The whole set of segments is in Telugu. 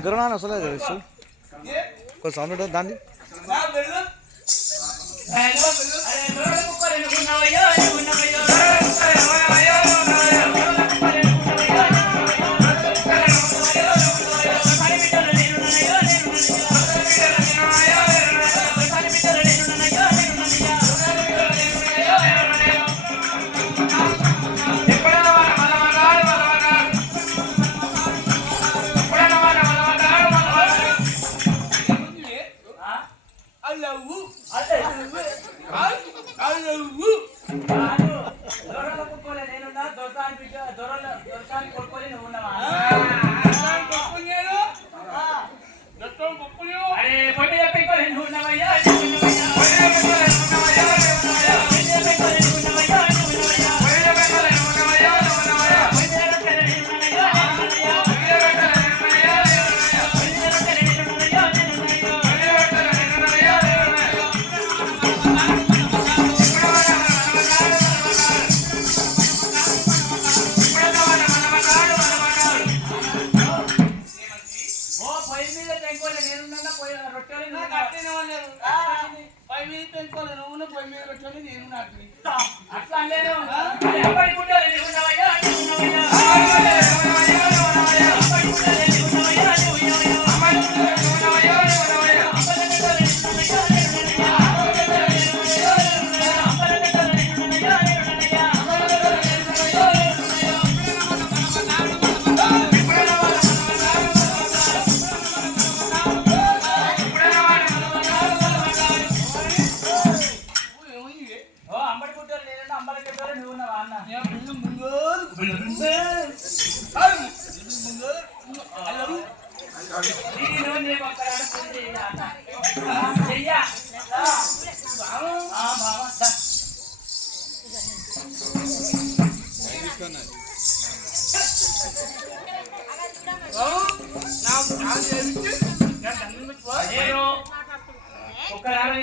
దగ్గర అసలు కొంచెం సౌండ్ ఉంటుంది దాన్ని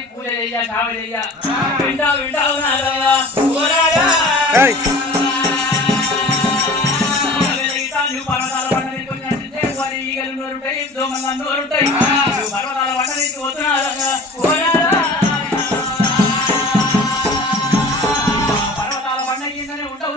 పూజ చెయ్య సాగు చెయ్య పర్వతాల పంట ఈగలు నోరుంటాయి దోమల నోరుంటాయి పర్వతాల పంట నీకు పోతున్నారు పర్వతాల పంట కిందనే ఉంటావు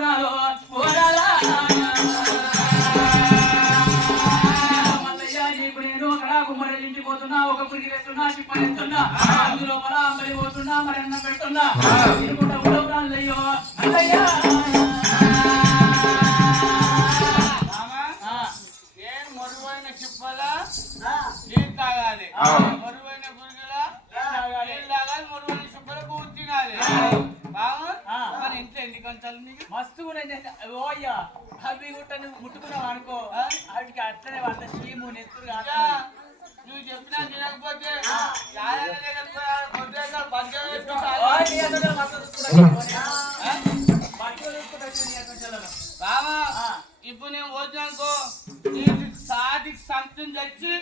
పోతున్నా ఒక పురికి వేస్తున్నా చిప్పనిస్తున్నా అందులో పల అంబలి పోతున్నా మరి అన్నం పెడుతున్నా తిరుగుంటా ఉండవునా అయ్యో అయ్యా మరువైన చిప్పలా నీళ్ళు తాగాలి మరువైన గురిగిలా నీళ్ళు తాగాలి మరువైన చిప్పల పువ్వు తినాలి మన ఇంట్లో ఎన్ని కంచాలు నీకు మస్తు ఓ అయ్యా అవి గుట్ట నువ్వు ముట్టుకున్నావు అనుకో వాటికి అట్లనే వంట చీము నెత్తురు నువ్వు చెప్పినా తినకపోతే ఇప్పుడు నేను వచ్చానుకో సాటికి సంతం చచ్చి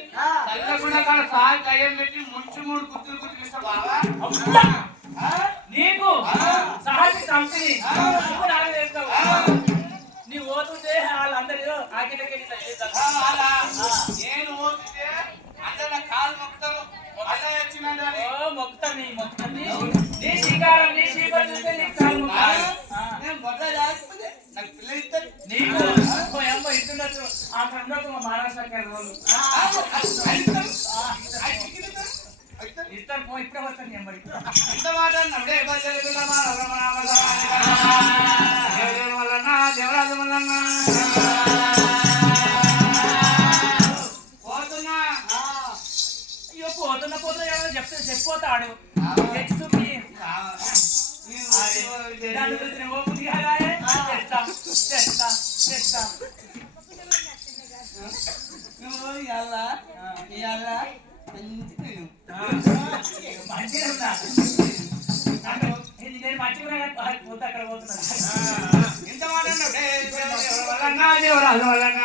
చల్లకుండా సాగి కయ్యం పెట్టి ముంచు మూడు గుర్తులు గుర్తు బావా నీకు సాటి సంతిని నీ ఓతుంటే వాళ్ళందరూ ఆగిలకి నేను ఓతుంటే అందరూ కాలు మొక్కుతారు మొక్కుతాను నీ శ్రీకారం నీ శ్రీకారం చూస్తే నీకు కాలు నేను మొదలు రాకపోతే నాకు పిల్లలు ఇస్తారు నీకు అమ్మ ఇస్తున్నట్టు ఆ సందర్భం మహారాష్ట్రకి రోజు ఇస్తారు ఇప్పుడే వస్తాను అమ్మడి ఇంత మాట దేవరాజు మల్లన్న పోతున్నా చెప్తే చెప్పిపోతాడు తెచ్చి చూపి నేను మంచిగా పోతే అక్కడ పోతున్నాను ఇంత మాట దేవరాజు వల్లన్న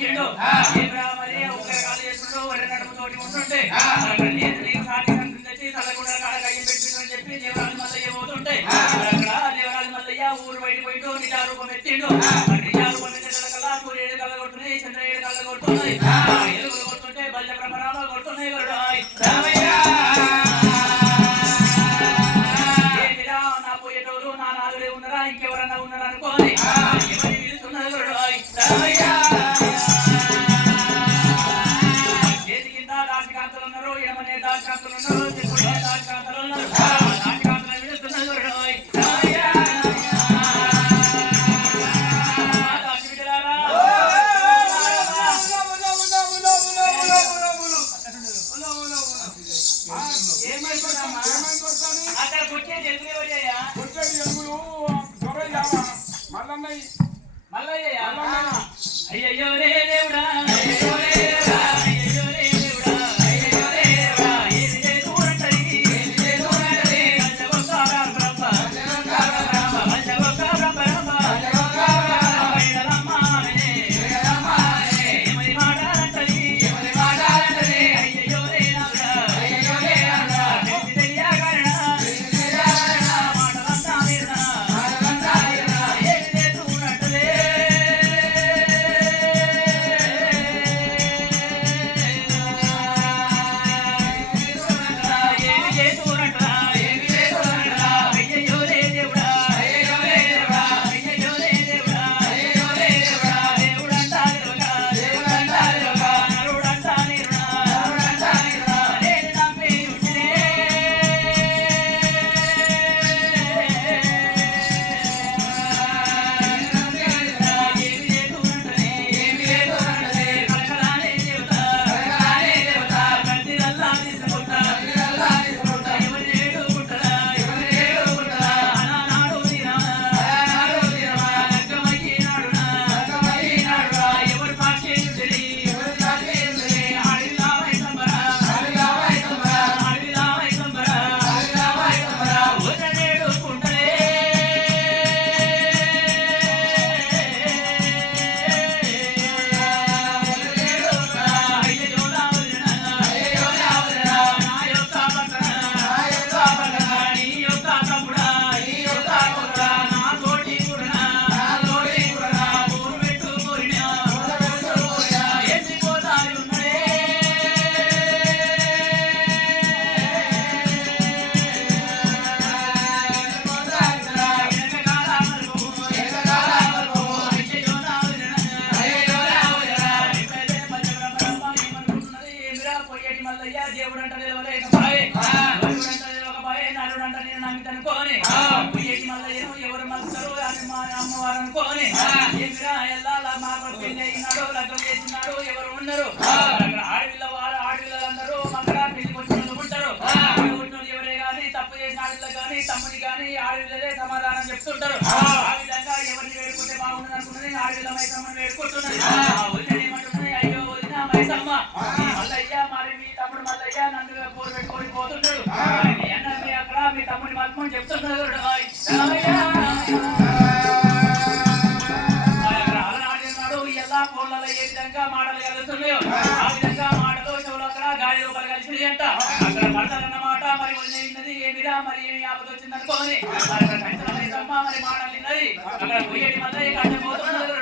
మొక్కిండు ఏమిరా మరి ఒక్క కాలు చేసుకుంటూ వరి నడుముతోటి ఉంటుంటే అక్కడ లేదు నీకు సాటి సంతం తెచ్చి తల్లకుండా కాడ కయ్యం పెట్టిందని చెప్పి దేవరాజు మల్లయ్య పోతుంటే అక్కడ దేవరాజు మల్లయ్య ఊరు బయట పోయిండు నిజారూపం ఎత్తిండు నిజారూపం ఎత్తికల్లా సూర్యుడు కళ్ళ కొడుతున్నాయి చంద్రయుడు కళ్ళ కొడుతున్నాయి ఎలుగులు కొడుతుంటే బల్జ బ్రహ్మరామాలు కొడుతున్నాయి రామయ్య ఏమిరా నా పోయేటోరు నా నాలుడే ఉన్నారా ఇంకెవరన్నా ఉన్నారా అనుకోని ఎవరిని పిలుస్తున్నారు రామయ్య చేతి కింద దాశకాంతలు ఉన్నారు ఎడమనే దాశకాంతలు ఉన్నారు చెప్పుడే దాశకాంతలు ఉన్నారు దాశకాంతలు పిలుస్తున్నారు రామయ్య అక్కడ కొట్టేది ఎదురు ఎవరయ్యా మల్లయ్య అయ్యయ్యో రే దేవుడా అయ్యయ్యో రే దేవుడా అయ్యయ్యో రే దేవుడా అయ్యయ్యో రే దేవుడా ఏది లేదు అంటది ఏది లేదు అంటది పంచవొక్క బ్రహ్మ పంచవొక్క బ్రహ్మ వేడలమ్మ ఏమని మాటాలంటది అయ్యయ్యో రే దేవుడా అయ్యయ్యో రే దేవుడా తెలిసిదయ్యా కారణ మాటలంతా మీరనా ఏది లేదు అంటది తమ్ముని కానీ ఆడవిల్లే సమాధానం చెప్తుంటారు ఆ విధంగా ఎవరిని వేడుకుంటే బాగుండదు అనుకున్నది ఆడవిల్ల మైసమ్మని వేడుకుంటున్నది ఏమంటున్నాయి అయ్యో వదిన మైసమ్మ మల్లయ్య మరి మీ తమ్ముడు మల్లయ్య నన్ను పోరు పెట్టుకొని పోతున్నాడు మీ అక్కడ మీ తమ్ముడి మల్పని చెప్తున్నాడు ఎలా ఫోన్లలో ఏ విధంగా మాటలు కలుగుతున్నాయో ఆ విధంగా మాటలు చెవులు అక్కడ గాలి లోపల కలిసినాయి అంట అక్కడ పడతారన్నమాట మరి వదిలేది ఏమిరా మరి ఏమి ఆపద వచ్చింది అనుకోని మరి మాటలు విన్నది అక్కడ పోయేటి మళ్ళీ కట్టబోతున్నాడు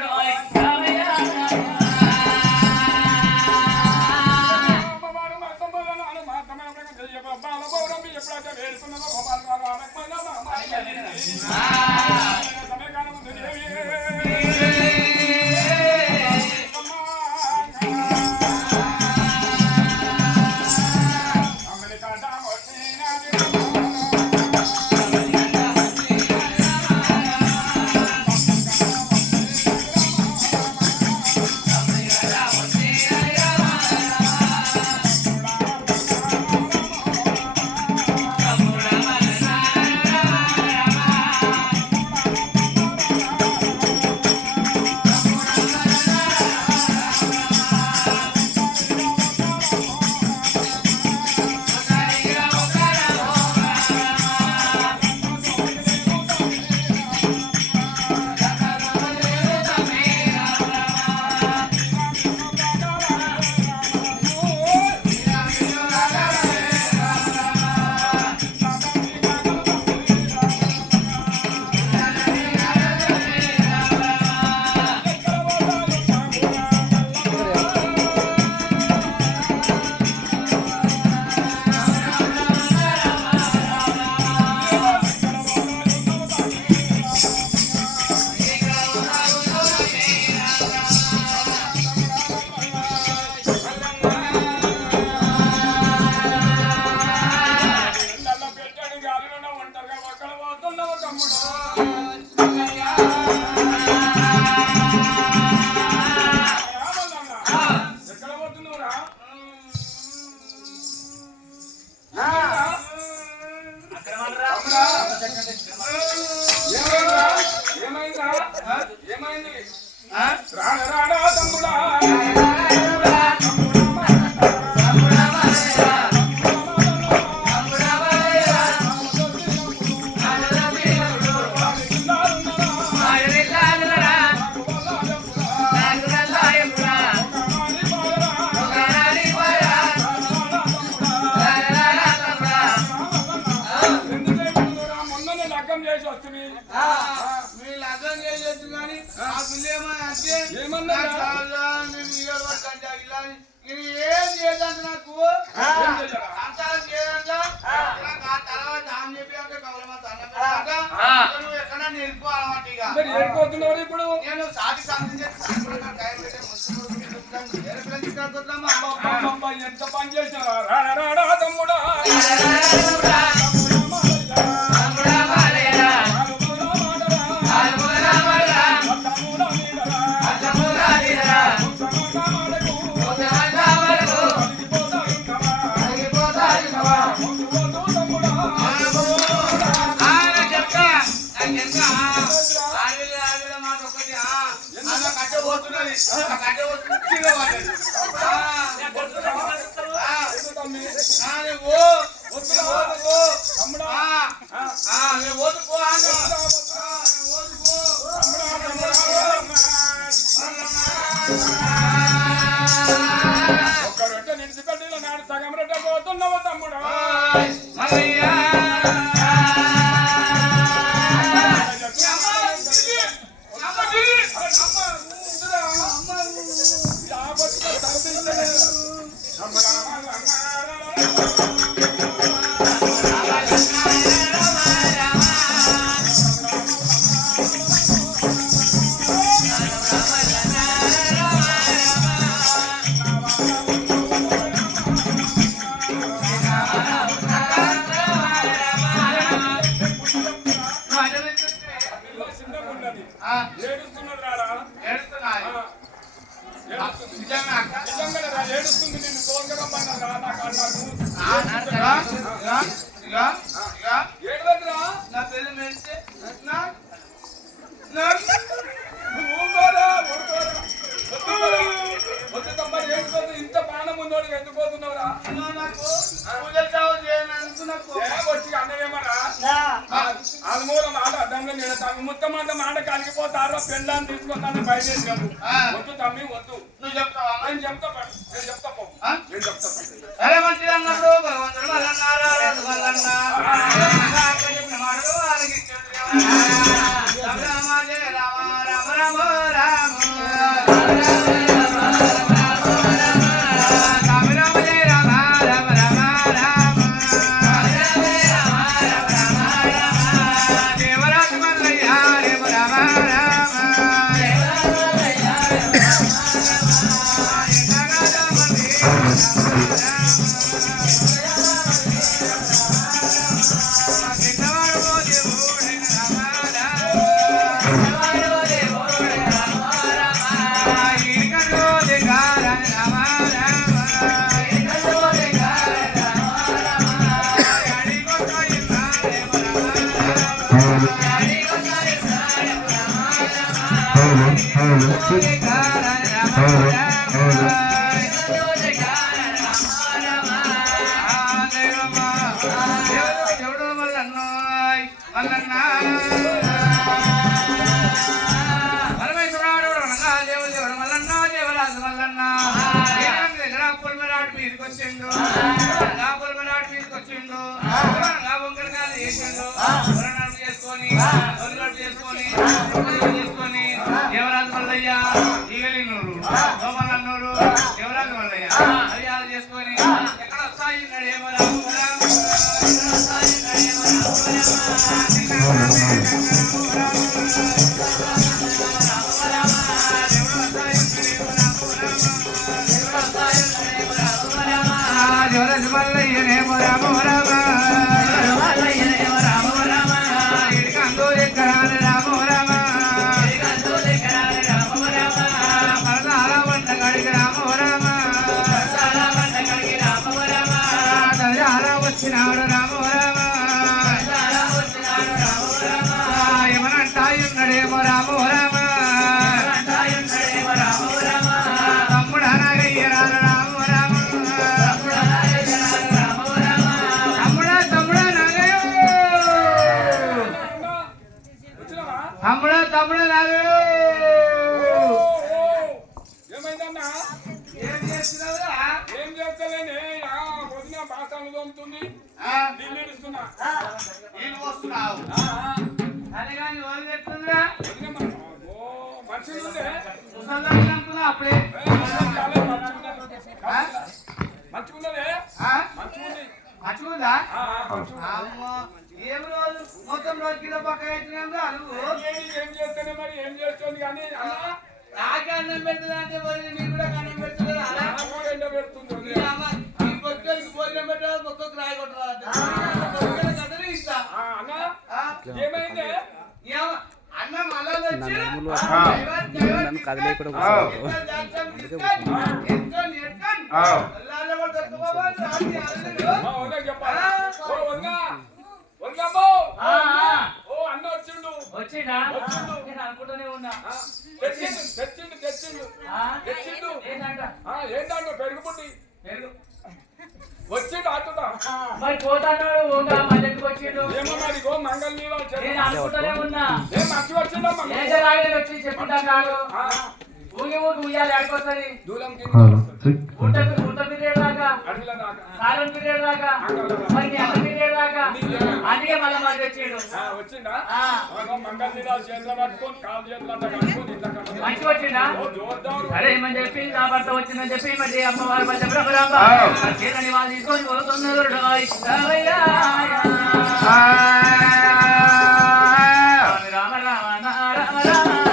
ఏమైంది ఆ? రాడా తమ్ముడా మొన్ననే లగ్గం చేసి వస్తుంది మీరు లగ్గం చేయలేదు కానీ ఆ పిల్ల ఏమన్నా అంటే ఏమన్నా ఏం చేయదంట నాకు ఏం చేయాలా? సంతానం చేయాలంట నాకు ఆ తర్వాత ఆమె చెప్పి అంటే నువ్వు ఎక్కడ నిలిపోవాలన్నమాట ఇక మరి ఏడిపోతున్నావు ఇప్పుడు నేను సాటి సాధన చేసి టైం పెట్టే అబ్బబ్బబ్బ, ఎంత పని చేసినావా రాడా తమ్ముడా ఒక్క రొట్టె నిడిచిపెట్టిన నాడు సగం రొట్టె పోతున్నావు తమ్ముడు ఏడుస్తున్నది రాడా ఏడుస్తుంది నిన్ను తోలుకరమ్మన్నా ఏడవద్దురా నా పెళ్లి మెలిస్తే ఇంత ప్రాణం ఉన్నోడు ఎందుకు పోతున్నావురా నాకు పూజలు చావు చేయను అనుకున్నకు వచ్చి అన్నదేమరా అది మూలం మాట అర్థంగా నేను తమ్మి మొత్తం అంతా మాట కలిగిపోతారో పెళ్ళాన్ని తీసుకొస్తాను బయలుదేరినాము వద్దు తమ్మి వద్దు నువ్వు చెప్తావా నేను చెప్తా నేను చెప్తా పో నేను చెప్తా అరే మంచిది అన్నప్పుడు భగవంతుడు మల్లన్నారా మల్లన్నా రామ జయ రామ రామ రామ రామ దేవరాజు మల్లయ్య ఈగలినూరు గోమలన్నూరు దేవరాజు మల్లయ్య హరియాలు చేసుకొని ఎక్కడ వస్తాయి దేవరాజు మల్లయ్య నేమో రామ రామ వచ్చినాడు రామో రామ ఏమనంటాయున్నాడేమో రామో రామ ఏమైంది? ముసల్దాన్ని అనుకున్నా అప్పుడే. మంచిగున్నదే ఆ? మంచిగుంది. మంచిగుందా? ఆ, మంచిగుంది. అమ్మో, ఏం రోజు మొత్తం రోజు కిలో పక్క అవుతున్నాగా నువ్వు ఏం చేస్తేనే మరి ఏం చేస్తుంది కానీ అలా నాకే అన్నం పెడుతుందా అంటే మరి నీకు కూడా అన్నం పెడుతుందా ఎండ పెడుతుంది. ఈ బొక్కలకి భోజనం పెట్టాలి బొక్కకు రాయి కొట్టాలి కథనే ఇస్తా అన్న ఆ? ఏమైంది? ఏమ- అన్నం అలా వచ్చి నన్ను కదిలేయకుండా వదినా చెప్పాలా? ఓ వదినా, వదినమ్మో. ఓ అన్న వచ్చిండు. వచ్చిండా నేను అనుకుంటూనే ఉన్నా తెచ్చిండు తెచ్చిండు తెచ్చిండు ఆ? తెచ్చిండు. ఏంటంట ఏంటంటే పెరుగుబుడ్డి పెరుగు. వచ్చిండు అంటున్నా. మరి పోతాన్నాడు ఊగా మధ్యకి వచ్చిండు ఏమో మరి గో మంగళ నీళ్ళు నేను అనుకుంటూనే ఉన్నా ఏం మంచి వచ్చిండమ్మా. ఏం రాగలేదు వచ్చి చెప్పిందా కాదు ఊగి ఊగి ఉయ్యాలి ఆడుకొస్తుంది దూరం ఊట పీరియడ్ దాకా అడవిలో దాకా కాలం పీరియడ్ దాకా మరి నీ అన్న పీరియడ్ దాకా అందుకే మళ్ళీ మాట వచ్చిండు వచ్చిండా ఆ. మంగళ నీళ్ళు చేతిలో పట్టుకొని కాలు చేతులు అంతా కట్టుకొని ఇంత కట్టుకొని. మంచిగా వచ్చిండా ఓ జోర్దారు. సరే ఏమని చెప్పి నా భర్త వచ్చిందని చెప్పి మరి అమ్మవారు మధ్య బ్రహ్మరాంబ చీరని వాళ్ళు తీసుకొని పోతున్నారు రామ రామ రామ రామ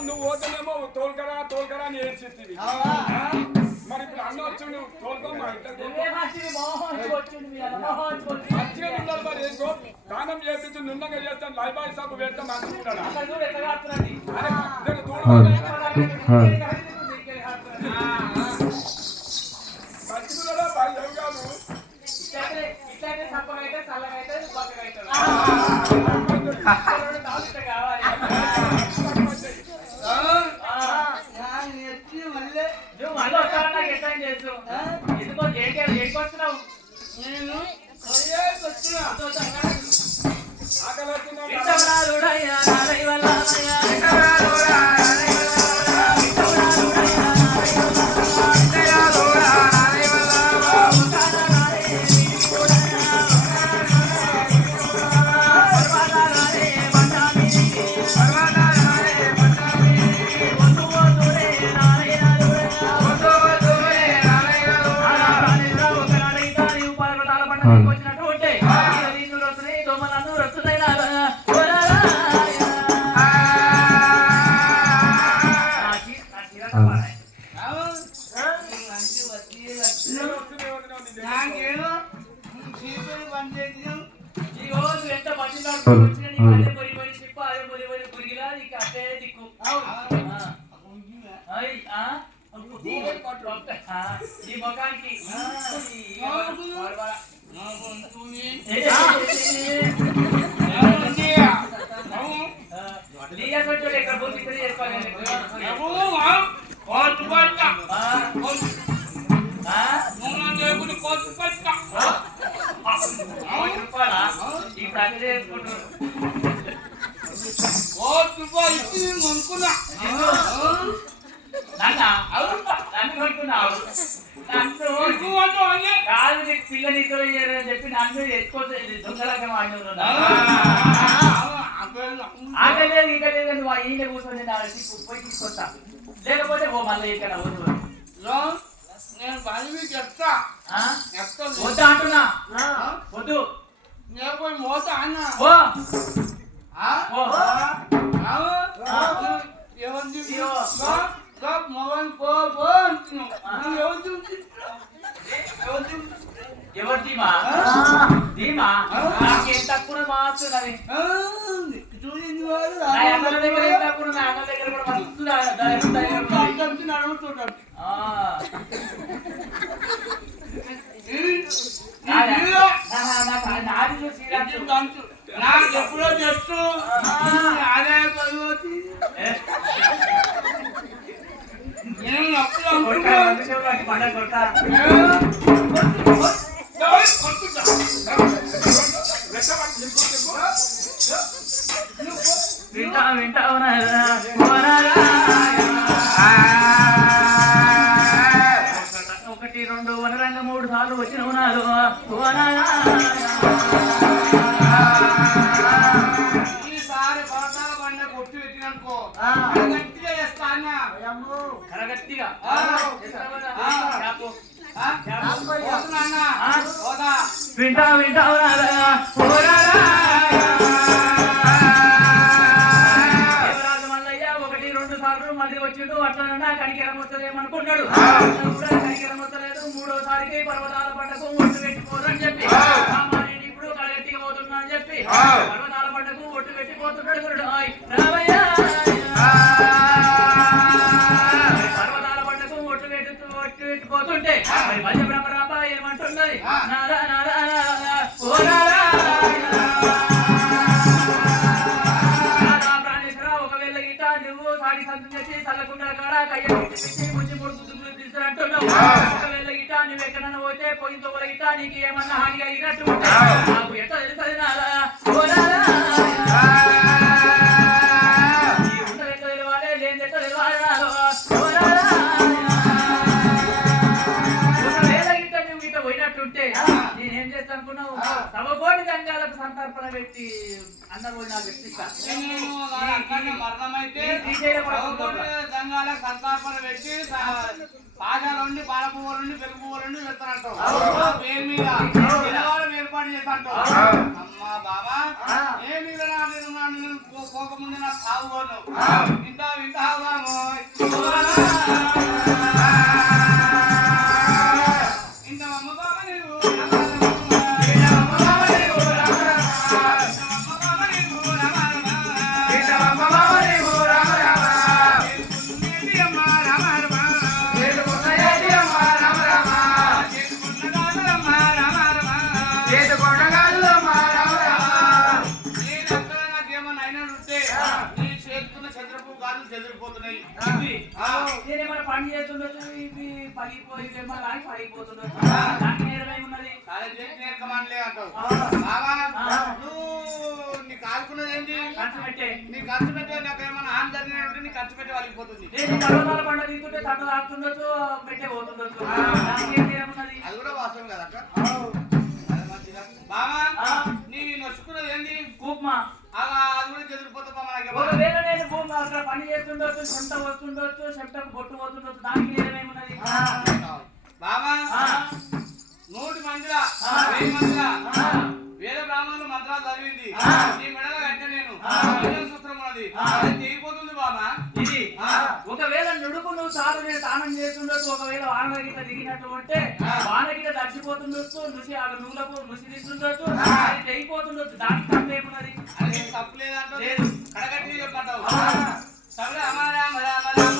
నువ్వు పోతేనేమో తోలుకరా తోలుకరా అని ఏడ్చితివి. మరి ఇప్పుడు అన్న వచ్చిండు తోలుకోమ్మా మంచిగా ఉండాలి మరి ఏంటో దానం చేపించి నున్నగా చేస్తాను లైబాయి సబ్బు పెడతా మంచిగా మంచిగా బాగా కాదు. ఇట్లాగే తప్పకైతే చల్లగైతే పక్కకైతే కావాలి నువ్వు మళ్ళీ వస్తావు నాకు ఎట్లా చేసు ఎందుకో ఏకొస్తున్నావు నేను ఆకలి వస్తుందా? నాకేమో చీపురు పని చేసిన ఎంత మంచి అదే పొరి పొరి చిప్ప అదే పొరి పొరి గురిగిలా నీకు అదే దిక్కు ఈ ముఖానికి ఎక్కడ పోతే చేసుకోవాలి ఇప్పుడు అక్కడ చేసుకుంటారు అనుకున్నా నన్ను కొనుక్కున్నావు కాదు నీకు పిల్లని ఇద్దరు అని చెప్పి నన్ను ఎత్తుకోతే దొంగలాగా మాట్లాడుతున్నా ఆగలేదు ఇక లేదు నువ్వు ఈయన కూర్చొని పోయి తీసుకొస్తా లేకపోతే ఓ మళ్ళీ ఇక్కడ వద్దు నేను పని చెప్తా వద్దు అంటున్నా వద్దు నేను పోయి మోసా అన్న ఓ మొబైల్ పో అంటున్నావు ఎవరు చూపిస్తున్నావు ఎవరు ధీమా ధీమా నాకేం తక్కువ మాస్తున్నది చూసింది వాడు నా అన్నల దగ్గర ఏం తక్కువ నా అన్నల దగ్గర కూడా మస్తు నడుముతుంటాడు నాది చూసి నాకు ఎప్పుడో చెప్తూ ఆదాయ పదవి నేను అప్పుడు పండగ కొడతా వింటా వింటా ఒకటి రెండు వనరంగ 3 సార్లు వచ్చిన ఉన్నారు ఈసారి పరదాల బండ కొట్టి పెట్టిననుకో గట్టిగా చేస్తా అన్న కరగట్టిగా వింటా వింటా దేవరాజు మల్లయ్య 1-2 సార్లు మళ్ళీ వచ్చిండు అట్లా కనికెరం వస్తుందేమనుకున్నాడు కూడా కనికెరం వస్తలేదు 3వసారికి పర్వతాల పంటకు ఒట్టు పెట్టిపోదని చెప్పి నేను ఇప్పుడు కరగట్టిగా పోతున్నా అని చెప్పి పర్వతాల పంటకు ఒట్టు పెట్టిపోతున్నాడు రామయ్య పర్వతాల పంటకు ఒట్టు పెట్టిపోతుంటే మరి మధ్య బ్రహ్మరాంబ ఏమంటున్నది నారా నారా ఓ నారా ఒకవేళ గిట నువ్వు సాడి సంతం చేసి చల్లకుండా కాడ కయ్య పెట్టి ముంచి ముడుకుతులు తీసుకురంటున్నావు ఒకవేళ గిట నువ్వు ఎక్కడన్నా పోతే పోయిన తోల గిట నీకు ఏమన్నా హాని కలిగినట్టు నాకు ఎట్లా తెలుస్తుంది నారా ఓ నారా ఉన్నది ఎట్లా తెలియాలి లేని ఎట్లా తెలియాలి ఓ నారా ఒకవేళ గిట్ట నువ్వు గిట్ట పోయినట్టుంటే నేనేం చేస్తా అనుకున్నావు సభకోటి సంఘాలకు సంతర్పణ పెట్టి అన్నపోయి నాకు వ్యక్తిస్తా మరణమైతే సంఘాలకు సంతాపన పెట్టి పాజాలుండి పాలపువ్వులుండి పెరుగు పువ్వులుండి వెళ్తానంటావు పేరు మీద పిల్లవాళ్ళని ఏర్పాటు చేస్తాంటావు అమ్మా బాబా ఏ మీద నేను పోకముందు నాకు సాగుకోను వింటావా ఇంతమ్మ బాబా నీవు నేనేమైనా పని చేస్తుండొచ్చు ఇవి పగిపోయి పగిపోతుండొచ్చు దానికి నేరమే ఉన్నది నీ కాల్కున్నది ఏంటి ఖర్చు పెట్టే నీ ఖర్చు పెట్టే నాకు ఏమైనా హాని జరిగినట్టు నీ ఖర్చు పెట్టి వాళ్ళకిపోతుంది నేను పర్వతాల పండుగ తీసుకుంటే తట్టు తాకుతుండొచ్చు పెట్టే పోతుండొచ్చు దానికి నేరమున్నది అది కూడా వాస్తవం కదా బాబా నీ నొచ్చుకున్నది ఏంటి కూప్మా అది కూడా చెదిరిపోతా ఒకవేళ నేను అక్కడ పని చేస్తుండొచ్చు చెమట వస్తుండొచ్చు చెమటకు బొట్టు పోతుండొచ్చు దానికి నేరమేమున్నది బాబా 100 మందిలా 1000 మందిలా వేద బ్రాహ్మణులు మంత్రాలు చదివింది నీ మెడలో కట్ట నేను సూత్రం ఉన్నది తెగిపోతుంది బాబా ఇది ఒకవేళ నుడుపు నువ్వు సాగు నేను స్నానం చేస్తుండొచ్చు ఒకవేళ వాన గిట్ట దిగినట్టు ఉంటే వాన గిట్ట దర్చిపోతుండొచ్చు నుసి ఆ నూలకు నుసి తీస్తుండొచ్చు అది తెగిపోతుండొచ్చు దానికి తప్పేమున్నది అది తప్పలేదంటే లేదు కడగట్టి చెప్పంటావు సరే రామ రామ రామ రామ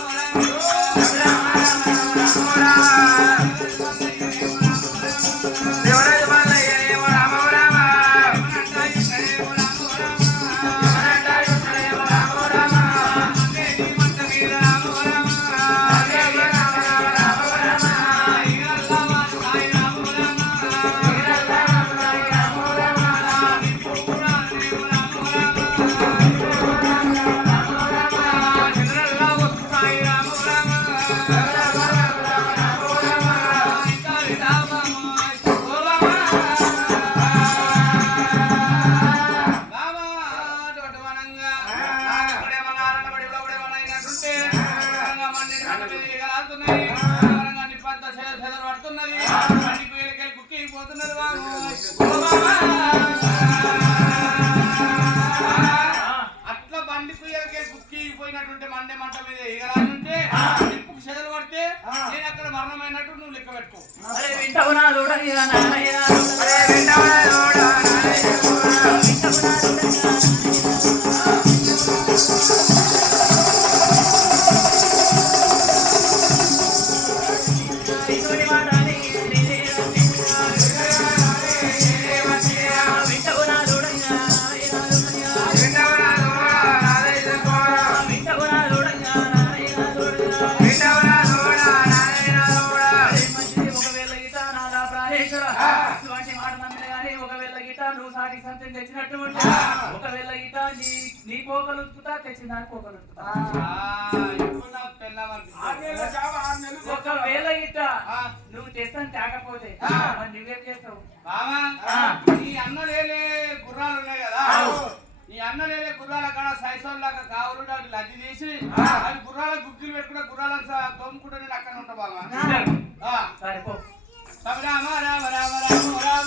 ఎగిరినట్టుంటే మండే మంట మీద ఎగరాలంటే నిప్పుకు చెదలు పడితే నేను అక్కడ మరణమైనట్టు నువ్వు లెక్క పెట్టుకో. వింటావు నా చూడయ్యా తెచ్చినట్టు ఒకవేళ గిట నీ పోకలు తెచ్చిన పోకలు ఒకవేళ గిట నువ్వు తెస్తాను తేకపోతే నువ్వేం చేస్తావు? నీ అన్నలేలే గుర్రాలు ఉన్నాయి కదా, నీ అన్నలేలే గుర్రాల కాడ సైసోల్లాగా కావులు లజ్జి తీసి అది గుర్రాల గుగ్గిలు పెట్టుకుంటే గుర్రాలను తోముకుంటే నేను అక్కడ ఉంటా బాగా. సరిపో రామ రామ రామ రామ రామ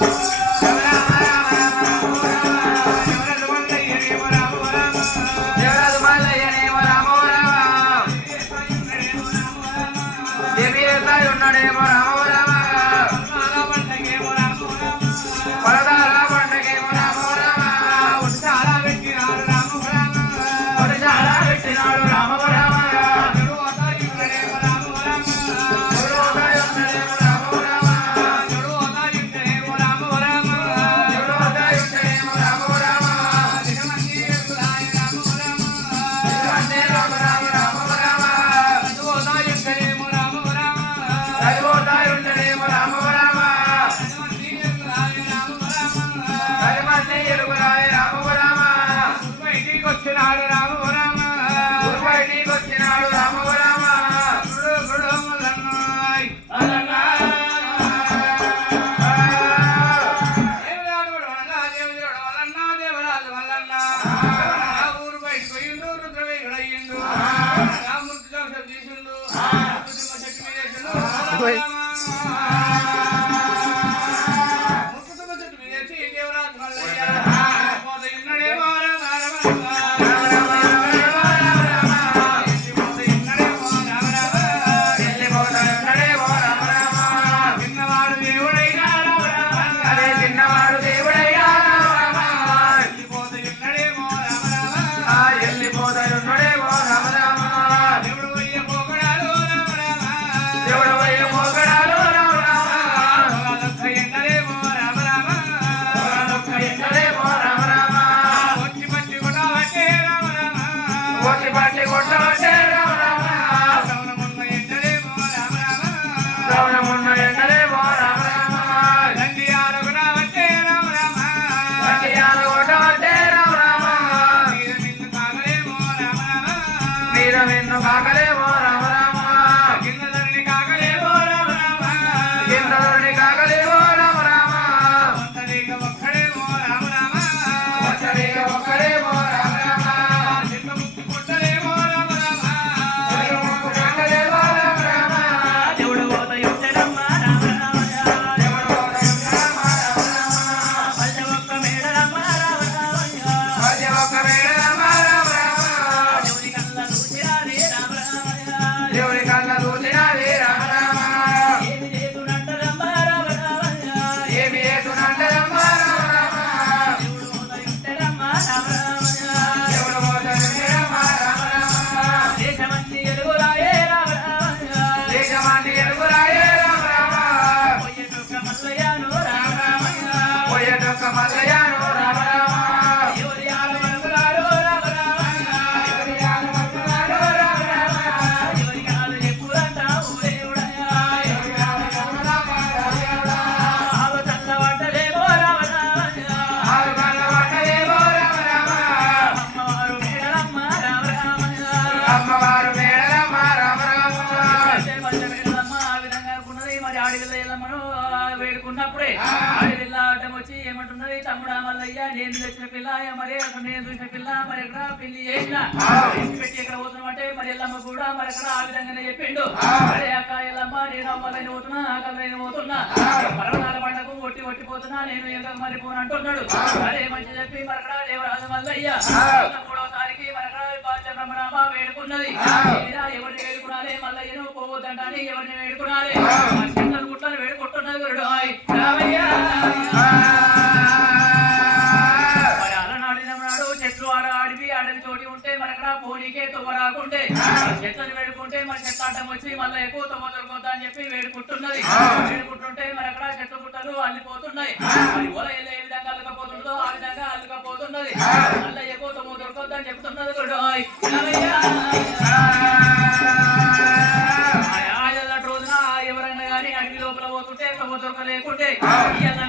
వేడుకున్నప్పుడే ఆడపిల్ల అడ్డం వచ్చి ఏమంటున్నది, తమ్ముడా మల్లయ్య నేను తెచ్చిన పిల్ల మరి నేను చూసిన పిల్ల మరి ఎక్కడ పెళ్లి చేసిన పెట్టి ఎక్కడ పోతున్నామంటే మరి ఎల్లమ్మ కూడా మరి ఎక్కడ ఆ విధంగానే చెప్పిండు. అరే అక్క ఎల్లమ్మ నేను అమ్మలైన పోతున్నా ఆకలైన పోతున్నా పర్వతాల పంటకు ఒట్టిపోతున్నా నేను ఎందుకు మరి పోను అంటున్నాడు. అదే మంచి చెప్పి మరి దేవరాజు మల్లయ్య 3వ తారీఖు మరి బ్రహ్మరామ వేడుకున్నది ఎవరిని వేడుకున్నాలే మల్లయ్యను పోవద్దంటాని ఎవరిని వేడుకున్నాలే చెట్లను గుట్లను వేడుకుంటున్నది గురుడు రామయ్య చెట్లు అడవి అడవి తోటి ఉంటే మనక్కడ పోనీకే తువ్వ రాకుంటే చెట్లను వేడుకుంటే మన చెట్ల అడ్డం వచ్చి మళ్ళీ ఎక్కువ తువ్వ దొరకొద్దా అని చెప్పి వేడుకుంటున్నది వేడుకుంటుంటే మనక్కడ చెట్లు గుట్టలు అల్లిపోతున్నాయి ఓల ఏ విధంగా అల్లుకపోతుందో ఆ విధంగా అల్లుకపోతున్నది మళ్ళీ ఎక్కువ తువ్వ దొరకొద్దా అని చెప్తున్నది కూడా రోజున ఎవరైనా కానీ అడవి లోపల పోతుంటే తువ్వ దొరకలేకుంటే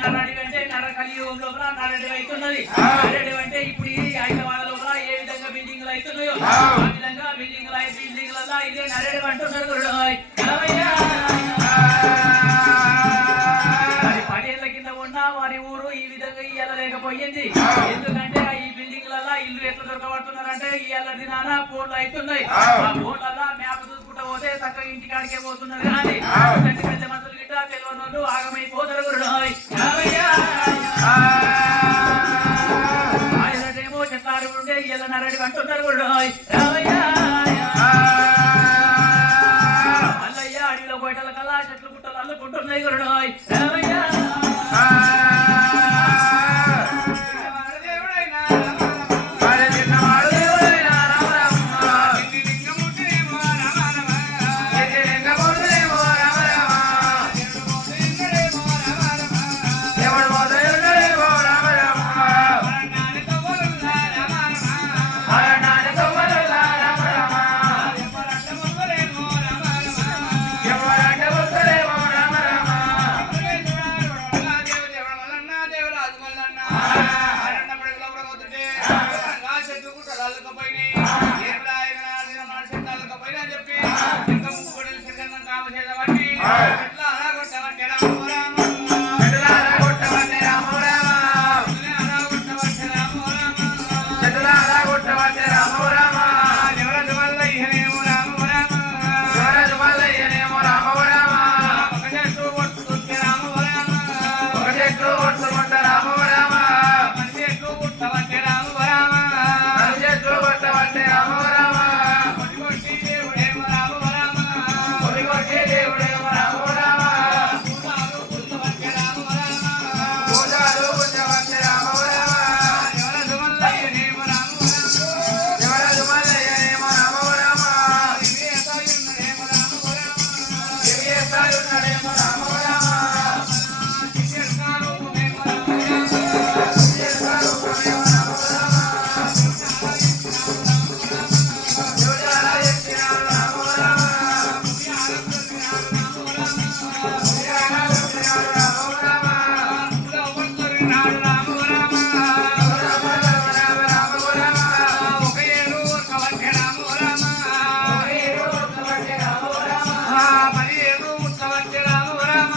నరడి అంటే నర కలియుగం లోపల నరడి అవుతున్నది నరడి అంటే ఇప్పుడు హైదరాబాద్ లోపల ఏ విధంగా బిల్డింగ్లు అవుతున్నాయో ఆ విధంగా బిల్డింగ్లలో ఇదే నరడి అంటున్నారు 10 ఏళ్ల కింద ఉన్న వారి ఊరు ఈ విధంగా ఇయ్యాల లేకపోయింది ఎందుకంటే ఈ బిల్డింగ్లలో ఇల్లు ఎట్లా దొరకబడుతున్నారంటే ఇయ్యాల దినాన ఫోన్లు అవుతున్నాయి ఆ ఫోన్లలో మ్యాప్ చూసుకుంటూ పోతే చక్కగా ఇంటికాడికే పోతున్నారు కానీ పెద్ద మనుషులు గిట్ట తెలియని వాళ్ళు ఆగమైపోతారు ఆయనటేమో చెట్లాడు ఉండే ఇయ్యాల నరడి అంటున్నారు కూడా మల్లయ్య అడవిలో బయటల కల్లా చెట్లు గుట్టలు అల్లుకుంటున్నాయి గురుడు రామయ్య రామ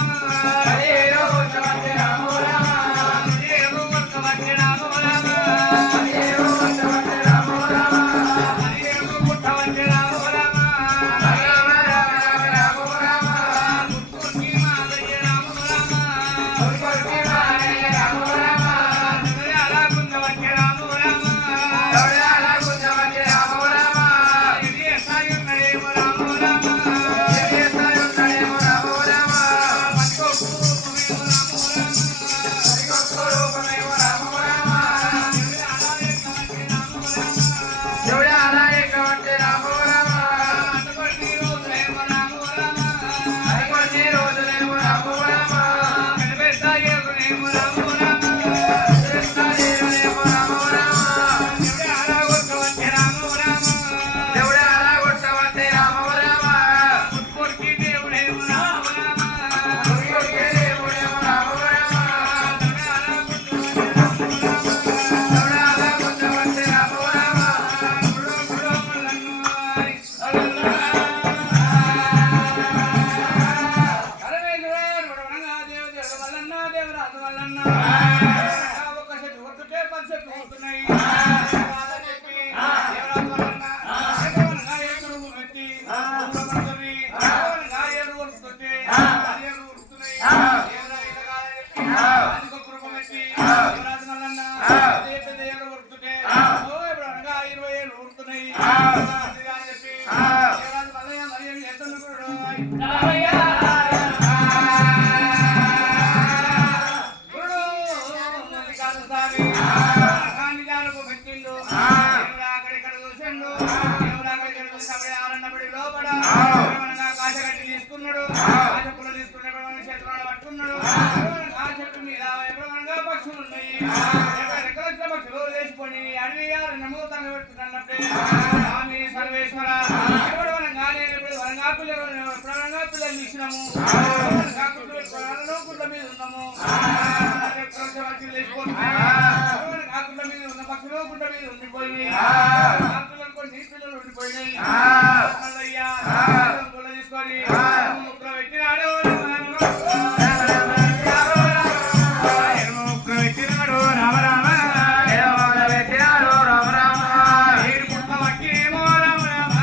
తీసుకున్నాడు ఆ చెప్పులు తీసుకున్నాడు చేతులను పట్టుకున్నాడు ఆ చెట్టు మీద ఎప్పుడనగా పక్షులు ఉన్నాయి రెక్కలొచ్చిన పక్షులు లేచిపోయి అడవి నమోతంగా పెట్టుకున్నప్పుడే స్వామి సర్వేశ్వర ఎప్పుడు వనంగానే ఎప్పుడు వనంగా పిల్లలు ఇచ్చినాము గుడ్ల మీద ఉన్నాము పక్షులు లేచిపోతున్నాయి ఆకుల మీద ఉన్న పక్షులు గుడ్డ మీద ఉండిపోయి ఆకులను కొన్ని పిల్లలు ఉండిపోయినాయి మల్లయ్యా గుడ్డ తీసుకొని ముక్కలు పెట్టినాడు పెట్టినాడు రామ రామ పెట్టినాడు రామ రామ ఏడు పుట్ట వక్కినేమో రామ రామ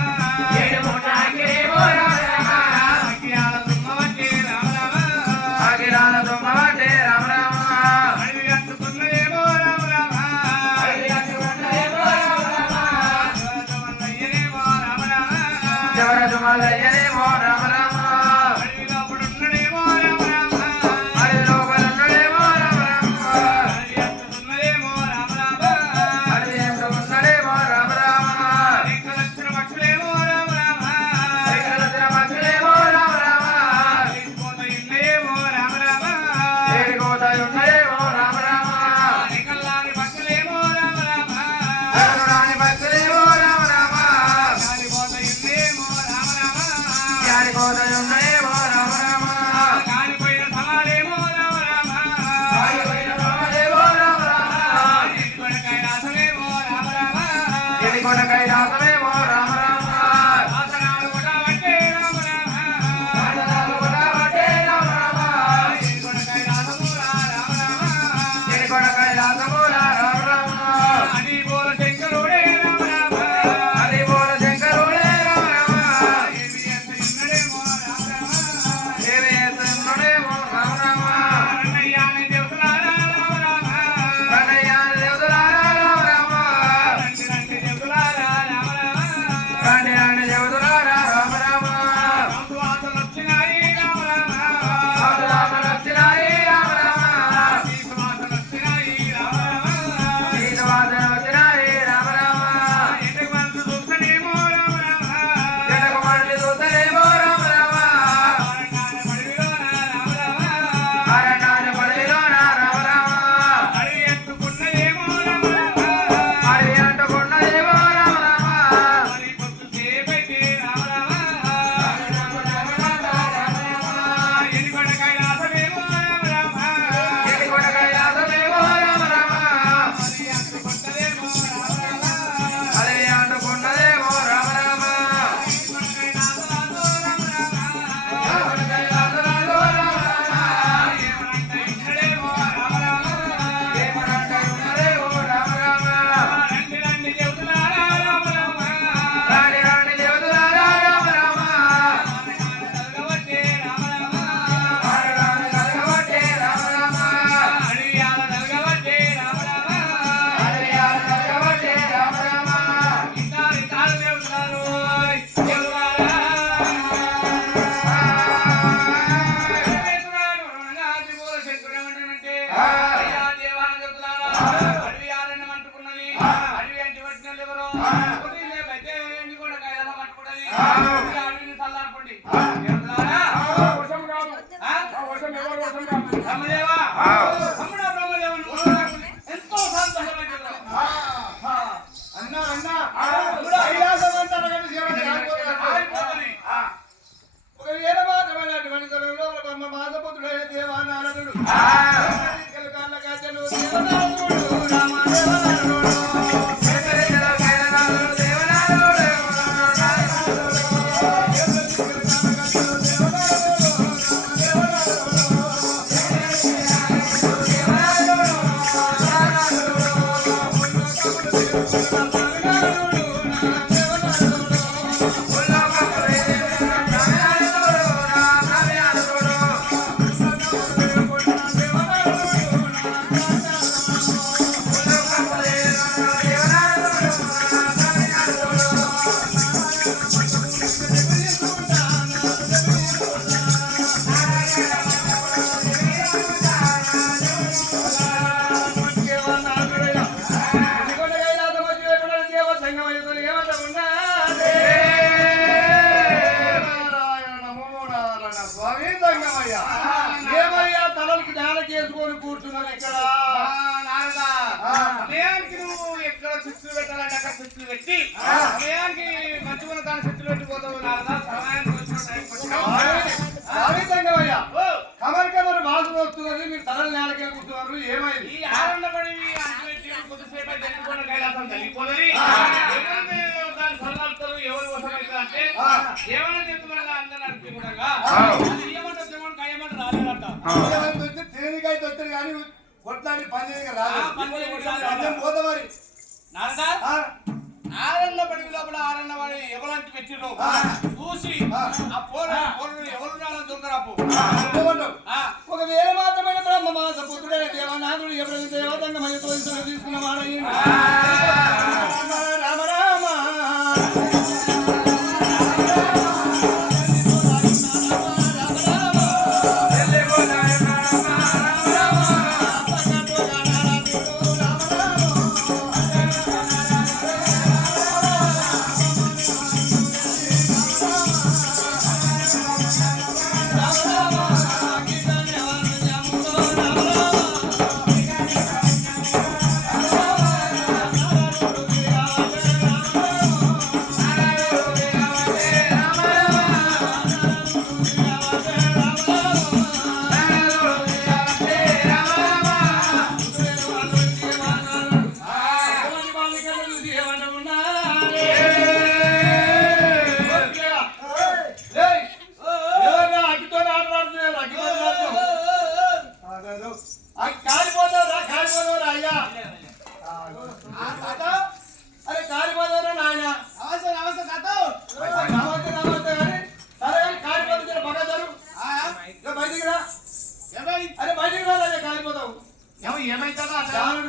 ఏడు పుట్ట వక్కినేమో రామ రామ అగ్గిరాల దుమ్మ వట్టి రామ రామ అగ్గిరాల దుమ్మ వట్టి రామ రామ అడవి కట్టుకున్నదేమో రామ రామ అడవి కట్టుకున్నదేమో రామ రామ జవరజమల్లయ్యనేమో రామ రామ జవరజమల్లయ్యనేమో రామ రామ అడవి లోపల ఉన్నదేమో రామ రామ అడవి లోపల ఉన్నదేమో రామ రామ అడవి కట్టుకున్నదేమో రామ రామ అడవి కట్టుకున్నదేమో రామ రామ రెక్కలొచ్చిన పక్షులేమో రామ రామ రెక్కలొచ్చిన పక్షులేమో రామ రామ లేచిపోతాయున్నయేమో రామ రామ లేచిపోతాయున్నయేమో రామ రామ రెక్కల్లాని పక్షులేమో రామ రామ రెక్కల్లాని పక్షులేమో రామ రామ కాలిపోతాయున్నయేమో రామ రామ కాలిపోతాయున్నయేమో రామ రామ కాలిపోయిన సమాలేమో రామ రామ కాలిపోయిన సమాలేమో రామ రామ ఎడికొండ కైలాసమేమో రామ రామ ఎడికొండ కైలాసమేమో రామ రామ ఆసనాలు కూడా వట్టే రామ రామ ఆసనాలు కూడా వట్టే రామ రామ ఎడికొండ కైలాసము రామ రామ ఎడికొండ కైలాసము రామ రామ అది బోల శంకరుడే రామ రామ అది బోల శంకరుడే రామ రామ ఏమి చేస్తున్నడేమో రామ రామ ఏమి చేస్తున్నడేమో రామ రామ రణయ్యాని దేవతలారా రామ రామ రణయ్యాని దేవతలారా రామ రామ రండి రండి దేవతలారా రామ రామ రండి రండి దేవతలారా రామ రామ కంసువాసలు వచ్చినాయి రామ రామ కంసువాసలు వచ్చినాయి రామ రామ వీసవాసలు వచ్చినాయి రామ రామ వీసవాసలు వచ్చినాయి రామ రామ ఎటకు మనసు చూస్తేనేమో రామ రామ ఎటకు మనసు చూస్తేనేమో రామ రామ అరణ్యాల పడవిలోన రామ రామ అడవి ఎత్తుకున్నదేమో రామ రామ అడవి అంటుకున్నదేమో రామ రామ మరి పొద్దు సేపైతే రామ రామ ఎడికొండ కైలాసమేమో రామ రామ ఎడికొండ కైలాసమేమో రామ రామ అడవి అంటుకున్నదేమో రామ రామ అడవి అంటుకున్నదేమో రామ రామ ఎడికొండ కైలాసరాజో రామ రామ ఎడికొండ కైలాసరాజో రామ రామ ఏమనంట ఉన్నడేమో రామ రామ ఏమనంట ఉన్నడేమో రామ రామ రండి రండి దేవతలారా రామ రామ రండి రండి దేవతలారా రామ రామ కలగవట్టే రామ రామ కలగవట్టే రామ రామ అడవియాల కలగవట్టే రామ రామ అడవియాల కలగవట్టే రామ రామ ఇంటారు ఇంటారు దేవతలారు దేవతలారా అడవి ఆరణ్యం అంటుకున్నది అడవి అంటే వచ్చిన ఎవరో ఎండి కూడా కైలాసం అంటుకున్నది అడవిని చల్లారపండి వర్షం కాదు ఆ? వర్షం ఎవరు వర్షం కాదు బ్రహ్మదేవా తమ్ముడా బ్రహ్మదేవుని ఎంతో సంతోషమైన అన్నా అన్నా కైలాసం అంటారు కానీ శివుడు ఆగిపోతుంది. ఒక వీరమాధవనటువంటి కరుణలో బ్రహ్మ మాధపుత్రుడైన దేవానారదుడు కాళ్ళ గజ్జలు దేవనారదుడు రామదేవనారదుడు దేవనారదుడు స్వామి దంగమయ్యా ఏమయ్యా తలకి ధ్యాన చేసుకొని కూర్చున్నాను ఇక్కడ నారదా సమయానికి నువ్వు ఎక్కడ చిచ్చులు పెట్టాలంటే అక్కడ చిచ్చులు పెట్టి సమయానికి మంచిగా తాను చిచ్చులు పెట్టిపోతావు నారదా సమయానికి స్వామి దంగమయ్యా కమర్ వాసన వస్తున్నది మీరు తలని నేలకే కూర్చున్నారు ఏమైంది ఈ ఆనందపడి కొద్దిసేపు తెలియకుండా కైలాసం తెలియపోలేదు దాని సలహాలు ఎవరు వసమైతే అంటే ఏమైనా చెప్తున్నా అందరూ అడుగుతుండగా ఏమంటారు కయ్యమంటారు రాలేదంట తేలికైతే వచ్చారు కానీ కొట్లాడి పని రాదు పోతా మరి నారదా ఆరణ్యపడి లోపల ఆరణ్యపడి ఎవరంటే పెట్టిరు చూసి ఆ పోరు ఎవరు దొరకరాపు ఒకవేళ మాత్రమైన బ్రహ్మ మాస పుత్రుడైన దేవనాథుడు ఎవరైనా దేవతంగమయ్య తీసుకున్న వాడయ్యి రామ రామ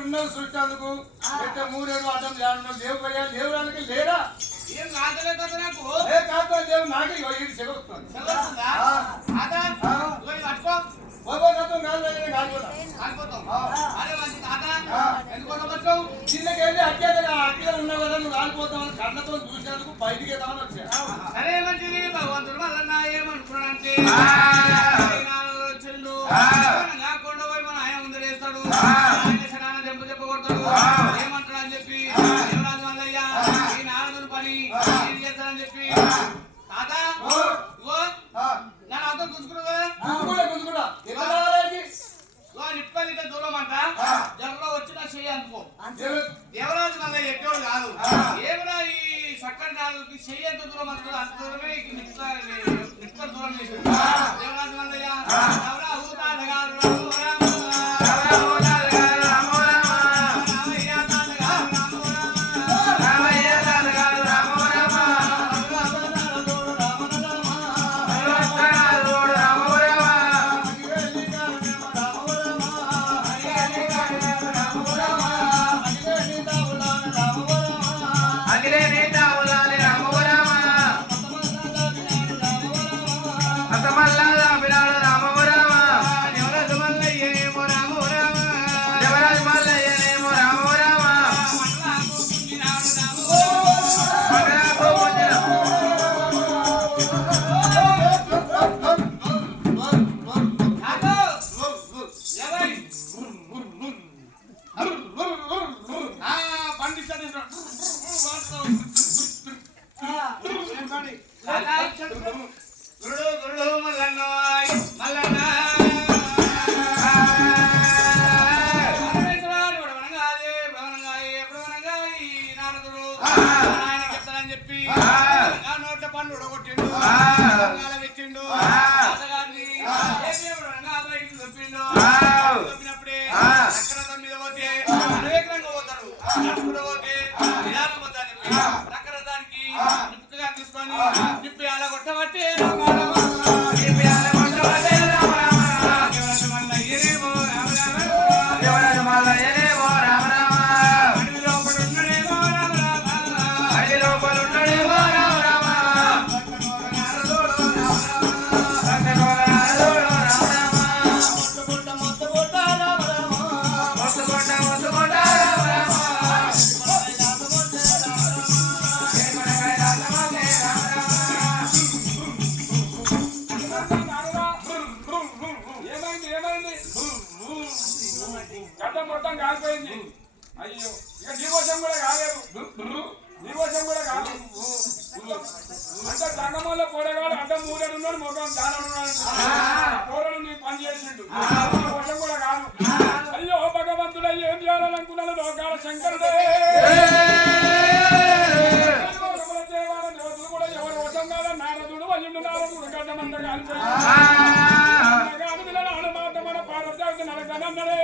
ఉన్నది సృష్టిందుకు మూడేళ్ళు అడ్డం దేవుడానికి లేరా ఏం నాకలేదు నాకు ఏ కాదు దేవుడు నాకే ఇది చెగొస్తుంది చిన్నకెళ్ళి అక్కడ ఉన్నావు కదా నువ్వు రాలిపోతామని కళ్ళతో చూసేందుకు బయటికి వెళ్దామని వచ్చా సరే మంచిది భగవంతుడు మళ్ళా ఏమనుకున్నాడంటే చెల్లు కొండ పోయి మన ఆయన ముందు వేస్తాడు ఆయన చెప్పకొడతాడు ఏమంటాడు అని చెప్పి దేవరాజు మల్లయ్య ఈ నారదుని పని ఏం చేస్తాడని చెప్పి తాత నన్ను అవతల గుంజుకున్నా నిప్పలిక దూరం అంట జగలో వచ్చిన చెయ్యి అనుకో దేవరాజు మల్లయ్య ఎట్టోడు కాదు ఏమరా ఈ చక్కటి నాలుగుకి చెయ్యి ఎంత దూరం అంటాడు అంత దూరమే నిప్ప దూరం చేసాడు దేవరాజు మల్లయ్య రామ రామ గడ్డ మొత్తం కాలిపోయింది. అయ్యో ఇక దీవోషం కూడా కాలేదు, దీవోషం కూడా కాదు. అంటే దంగమల్ల పోరగాడు అడ్డం మూడడున్నాడు, మొగం దానడున్నాడు. పోరడు నీ పని చేసిండు, దీవోషం కూడా కాదు. అయ్యో భగవంతుడు ఏం చేయాలనుకున్నాడు లోకాల శంకరుడే. జ్యోతులు కూడా ఎవరు వశం కాదు. నారదుడు వల్లుడు నారదుడు గడ్డమంతా కాలిపోయాడు. పిల్లలు మాట మన పార్వతి నరకనన్నడే.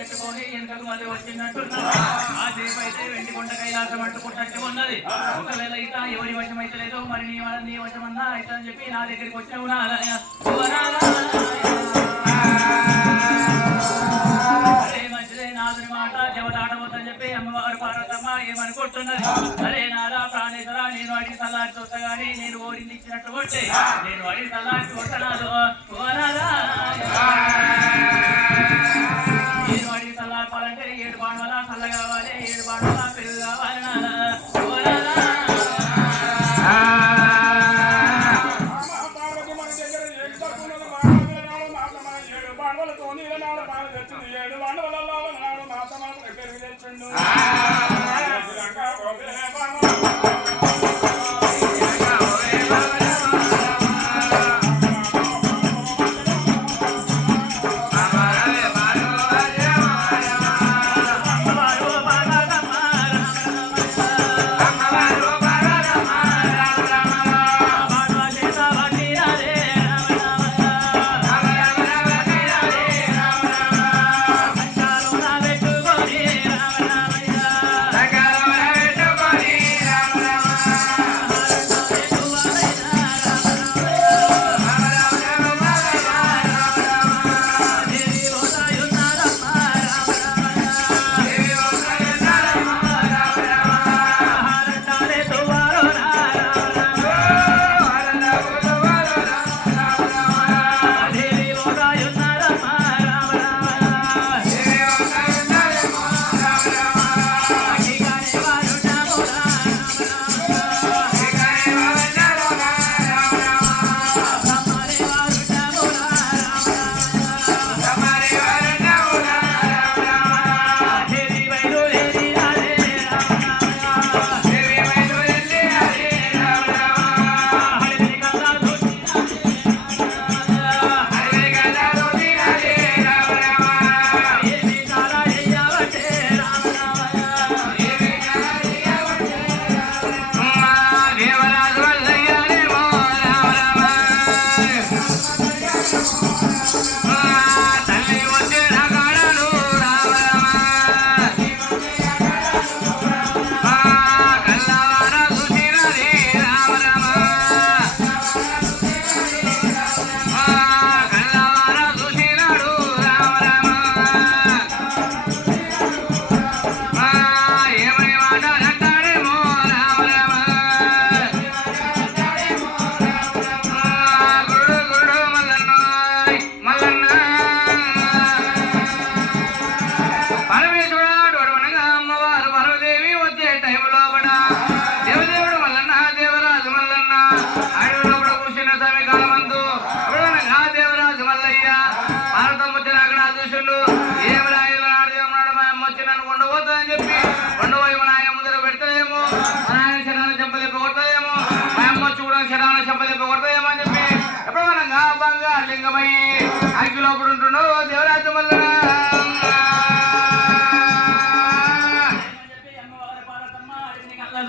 పెట్టుకొని వెనుకకు మళ్ళీ వచ్చినట్టున్నారు. ఆ సేపు అయితే వెండి కొండ కైలాసం అంటుకుంటట్టు ఉన్నది. ఒకవేళ ఇట్లా ఎవరి వశం అయితే లేదో మరి నీ వశమన్నా అయితే అని చెప్పి నా దగ్గరికి వచ్చినావు. అరే మంచిదే నాదుని మాట జవదాటబోతని చెప్పి అమ్మవారు పార్వతమ్మ ఏమనుకుంటున్నది. అరే నాదా ప్రాణేశ్వర నేను అడిగి సల్లారి చూస్తా గానీ నేను ఓడింది ఇచ్చినట్టు కొట్టే నేను అడిగి సల్లారి చూస్తున్నాను. నేను అడిగి సల్లార్పాలంటే 7 బాణాల సల్ల కావాలి, 7 బాణాల పెరుగు కావాలి నాదా.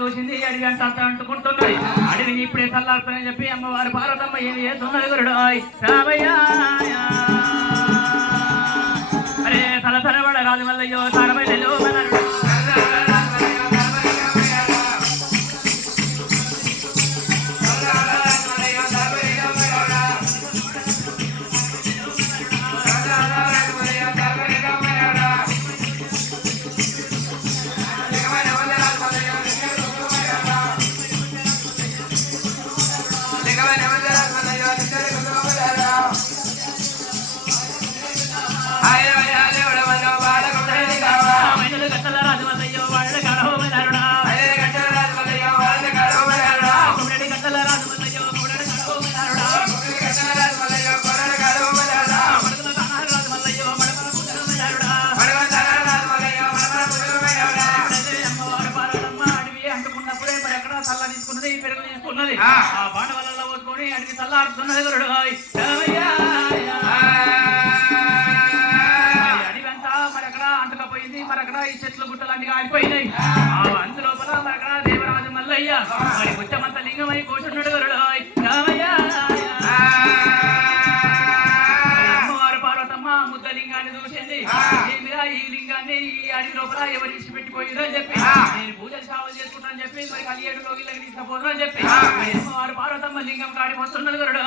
చూసింది అడివి అంట అంటుకుంటున్నది అడవిని ఇప్పుడే చల్లారుతానని చెప్పి అమ్మవారు పార్వతమ్మ ఏమి చేస్తున్నది గురుడు రామయ్య అరే తల తలబడ రాజు మల్లయ్యో తరబయలు ఆ బాండవలలో పోసుకొని అడిగి చల్లారుతున్నది గురుడు అడివంతా మరక్కడ అంటుకపోయింది మరక్కడ ఈ చెట్లు గుట్టలన్నీ కాలిపోయినాయి ఆ అంచు లోపల మరక్కడ దేవరాజు మల్లయ్య మరి ముచ్చమంత లింగమై కూర్చున్నాడు గురుడు అమ్మవారు పార్వతమ్మ ముద్ద లింగాన్ని చూసింది ఏమిరా ఈ లింగాన్ని ఈ అడవి లోపల ఎవరు ఇచ్చి పెట్టిపోయిందో అని చెప్పి నేను పూజలు సేవలు చేసుకుంటానని చెప్పి మరి కలియేడు లోగిళ్ళకి తీసుకుపోతున్నా అని చెప్పి అమ్మవారు పార్వతమ్మ లింగం కాడి వస్తున్నది గురుడు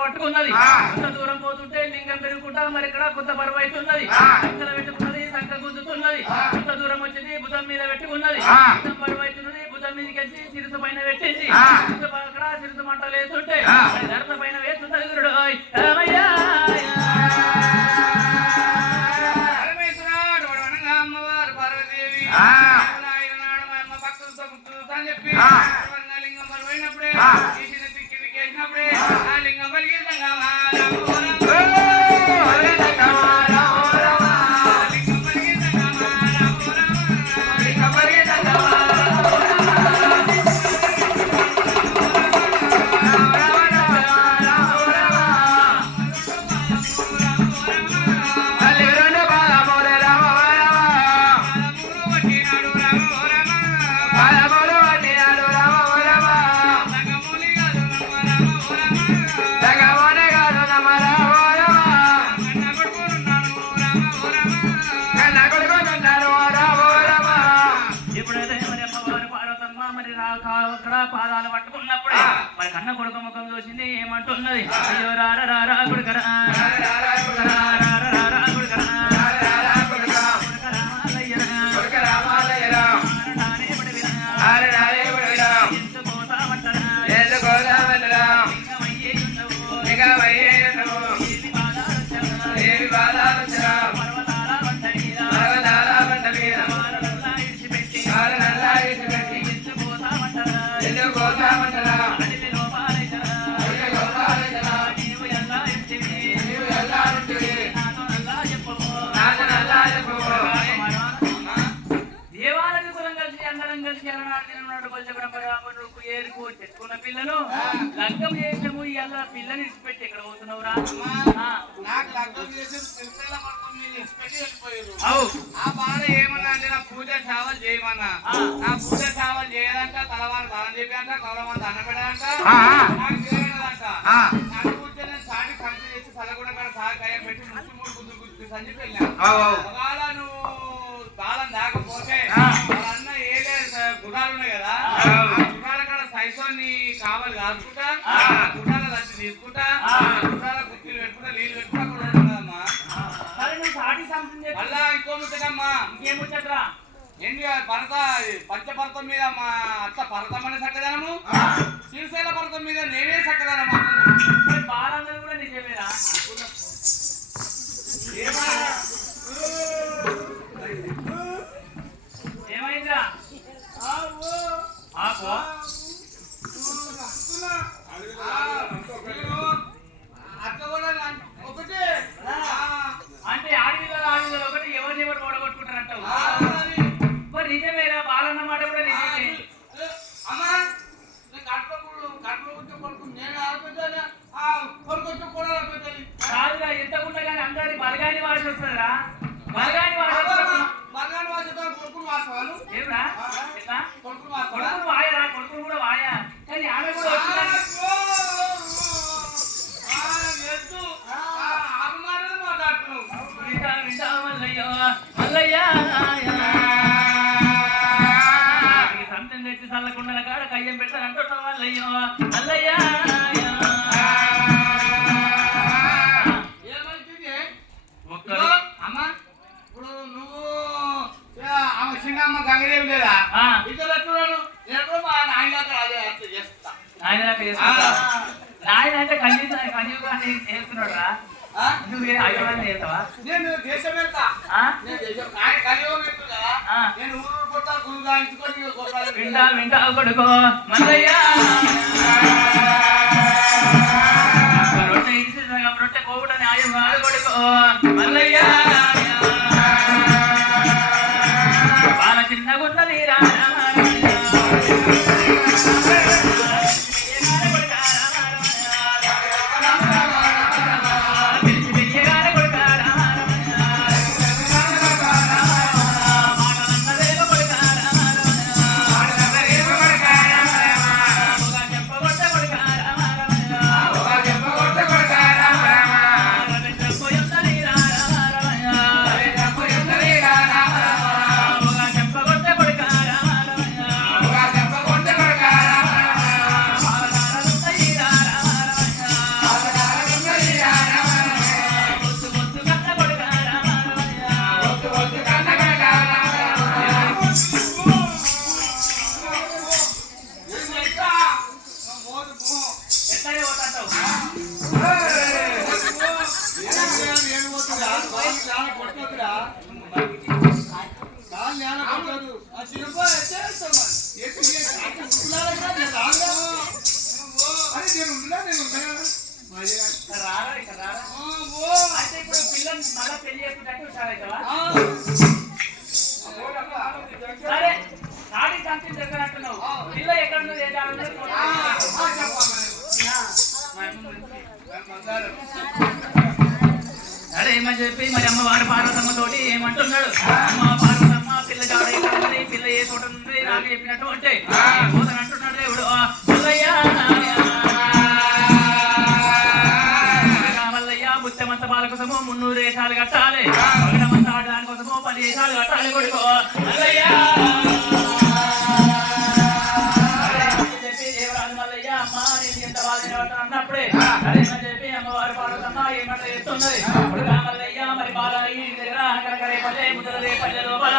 పట్టుకున్నది కొంత దూరం పోతుంటే లింగం పెరుగుకుంటా మరి ఇక్కడ కొంత బరువు అవుతున్నది సంకల పెట్టుకున్నది సంక గుంజుతున్నది కొంత దూరం వచ్చింది భుజం మీద పెట్టుకున్నది భుజం బరువు అవుతున్నది భుజం మీదకి వచ్చి సిరుసు పైన పెట్టింది అక్కడ సిరుసు మంటలు వేస్తుంటే ధరత పైన వేస్తున్నది గురుడు అమ్మవారు పార్వతీదేవి భక్తులతో ముక్తులతో అని చెప్పి లింగం బరువు అయినప్పుడే చేసినప్పుడే ఆ లింగం పలికిందంగా పాదాలు పట్టుకున్నప్పుడే మరి కన్న కొడుకు ముఖం చూసింది ఏమంటున్నది అయ్యో రారా రారా కొడుకరా అడవి లోపాలైతరా నీవు ఎలా తెచ్చుకున్న పిల్లను లగ్గం చేసాము ఇవాళ పిల్లని ఇచ్చిపెట్టి ఎక్కడ పోతున్నావురా? నాకు లగ్గం చేసి సిరిసిల్ల పడతాం మీరు ఇచ్చిపెట్టి వెళ్ళిపోయారు. అవు ఆ బాధ ఏమన్నా అంటే నా పూజ చావలు చేయమన్నా, నా పూజ చావలు చేయాలంట, తలవారు దానం చెప్పారంట, కవలవారు దండం పెట్టాలంట, నాకు చేయలేదంట. నాకు పూజ నేను సాటి సంత చేసి సలగూడ కాడ సాగకాయ పెట్టి 33 గుద్దు గుద్దు అని చెప్పి వెళ్ళాను. ఒకవేళ నువ్వు తాళం దాకపోతే వాళ్ళన్న ఏలే గుడాలు ఉన్నాయి కదా, ఆ గుడాల కాడ సైజాన్ని కావాలి కాదుకుంటా, గుడాల లచ్చి తీసుకుంటా, గుడాల గుత్తిలు పెట్టుకుంటా, నీళ్ళు పెట్టుకుంటా అక్కడ ఉంటుందమ్మా. సరే నువ్వు సాటి సంథింగ్ చెప్పి మళ్ళా ఇంకో ముచ్చటమ్మా, ఇంకేం ముచ్చట్రా? ఏంటి పరత పంచపర్తం మీద మా అత్త పరతం అనే చక్కదనము, శ్రీశైల పర్వతం మీద నేనే చక్కదనము. మరి బాలందరూ కూడా నిజమేరా? ఏమైందిరా? ఆకు అత్త కూడా ఒకటే అంటే ఆడవిలో ఒకటి ఎవరు ఓడగొట్టుకుంటారంటావు. మరి నిజమేరా? బాలన్న మాట కూడా నిజమే. అమ్మా కడుపు కొడుకు నేను ఆడుకుంటాను, కొడుకొచ్చి కూడా ఆడుకుంటాను. కాదురా, ఎంతకున్నా కానీ అందరి బలగాని వాసి వస్తుందిరా. బలగాని వాసి మర్గాని వాసతో కొడుకులు వాసవాలు ఏమిరా? ఎట్లా? కొడుకులు వాసవాలు కొడుకులు వాయరా, కొడుకులు కూడా వాయా, కానీ ఆమె కూడా వచ్చిందని సంతం తెచ్చి చల్లకుండా కాడ కయ్యం పెడతాను అంటున్నావు మల్లయ్యో. మల్లయ్య అమ్మా ఇప్పుడు నువ్వు ఆమె చిన్నమ్మ గంగదేవి లేదా ఇద్దరు ఎట్టున్నాను నేను మా నాయన అట్లా చేస్తా. ఆయన అంటే కన్యూగాన్ని చేస్తున్నాడు రా. నువ్వు అయ్యవాన్ని చేస్తావా? నేను దేశం వెళ్తా, నేను దేశం ఆయన కలియోగం వెళ్తు కదా, నేను ఊరు కొట్టా గురుగా ఇంచుకొని వింటా కొడుకో మల్లయ్య. రొట్టె ఇచ్చి రొట్టె కోవుట న్యాయం కాదు కొడుకో మల్లయ్య. బాల చిన్నగున్నది రా అంటే ఇప్పుడు పిల్లలు మళ్ళా పెళ్లి చేసుకుంటే హుషారైతావా? సరే నాటి సంతి జరగనట్టున్నావు. పిల్ల ఎక్కడ ఉన్నది ఏ దాని సరే ఏమని చెప్పి మరి అమ్మవారి పార్వతమ్మ తోటి ఏమంటున్నాడు? అమ్మ పార్వతమ్మ పిల్ల జాడ ఎక్కడ ఉంది, పిల్ల ఏ చోట ఉంది నాకు చెప్పినట్టు అంటే అంటున్నాడు దేవుడు. ముత్యమంత బాల కోసము 300 వేషాలు కట్టాలి, పగడమంత ఆడదాని కోసము 10 వేషాలు కట్టాలి కొడుకో మల్లయ్య. చెప్పి దేవరాజు మల్లయ్య అమ్మ నేను ఎంత బాగా అన్నప్పుడే అదేమని చెప్పి అమ్మవారి పార్వతమ్మ ఏమంటే చెప్తున్నది. మల్లయ్య మరి బాల దగ్గర రేపల్లె ముద్దల రేపల్లె లోపల